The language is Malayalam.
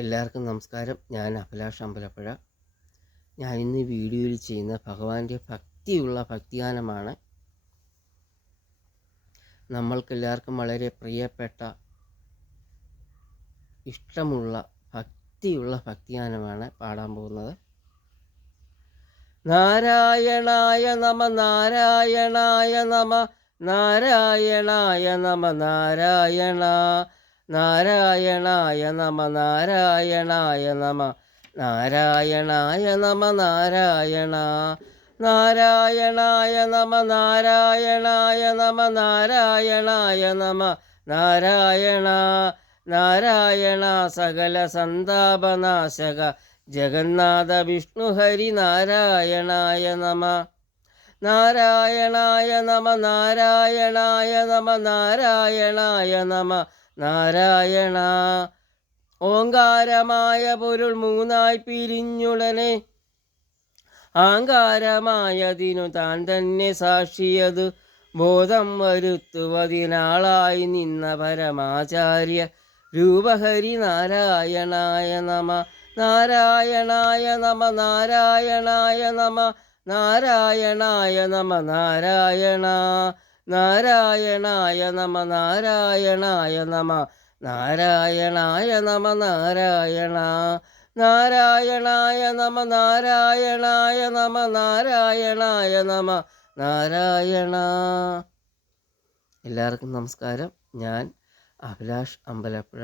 എല്ലാവർക്കും നമസ്കാരം. ഞാൻ അഭിലാഷ് അമ്പലപ്പുഴ. ഞാൻ ഇന്ന് വീഡിയോയിൽ ചെയ്യുന്ന ഭഗവാന്റെ ഭക്തിയുള്ള ഭക്തിഗാനമാണ്. നമ്മൾക്കെല്ലാവർക്കും വളരെ പ്രിയപ്പെട്ട ഇഷ്ടമുള്ള ഭക്തിയുള്ള ഭക്തിഗാനമാണ് പാടാൻ പോകുന്നത്. നാരായണായ നമ നാരായണായ നമ നാരായണായ നമ നാരായണ നാരായണായ നമ നാരായണായ നമ നാരായണായ നമ നാരായണ നാരായണായ നമ നാരായണായ നമ നാരായണായ നമ നാരായണ നാരായണ സകല സന്താപനാശക ജഗന്നാഥ വിഷ്ണു ഹരി നാരായണായ നമ നാരായണായ നമ നാരായണായ നമ നാരായണായ നമ നാരായണ ഓങ്കാരമായ പൊരുൾ മൂന്നായി പിരിഞ്ഞുടനെ ആങ്കാരമായതിനു താൻ തന്നെ സാക്ഷിയതു ബോധം വരുത്തുവതിനാളായി നിന്ന പരമാചാര്യ രൂപഹരി നാരായണായ നമ നാരായണായ നമ നാരായണായ നമ നാരായണായ നമ നാരായണ നാരായണായ നമ നാരായണായ നമ നാരായണായ നമ നാരായണ നാരായണായ നമ നാരായണായ നമ നാരായണായ നമ നാരായണ. എല്ലാവർക്കും നമസ്കാരം. ഞാൻ അഭിലാഷ് അമ്പലപ്പുഴ.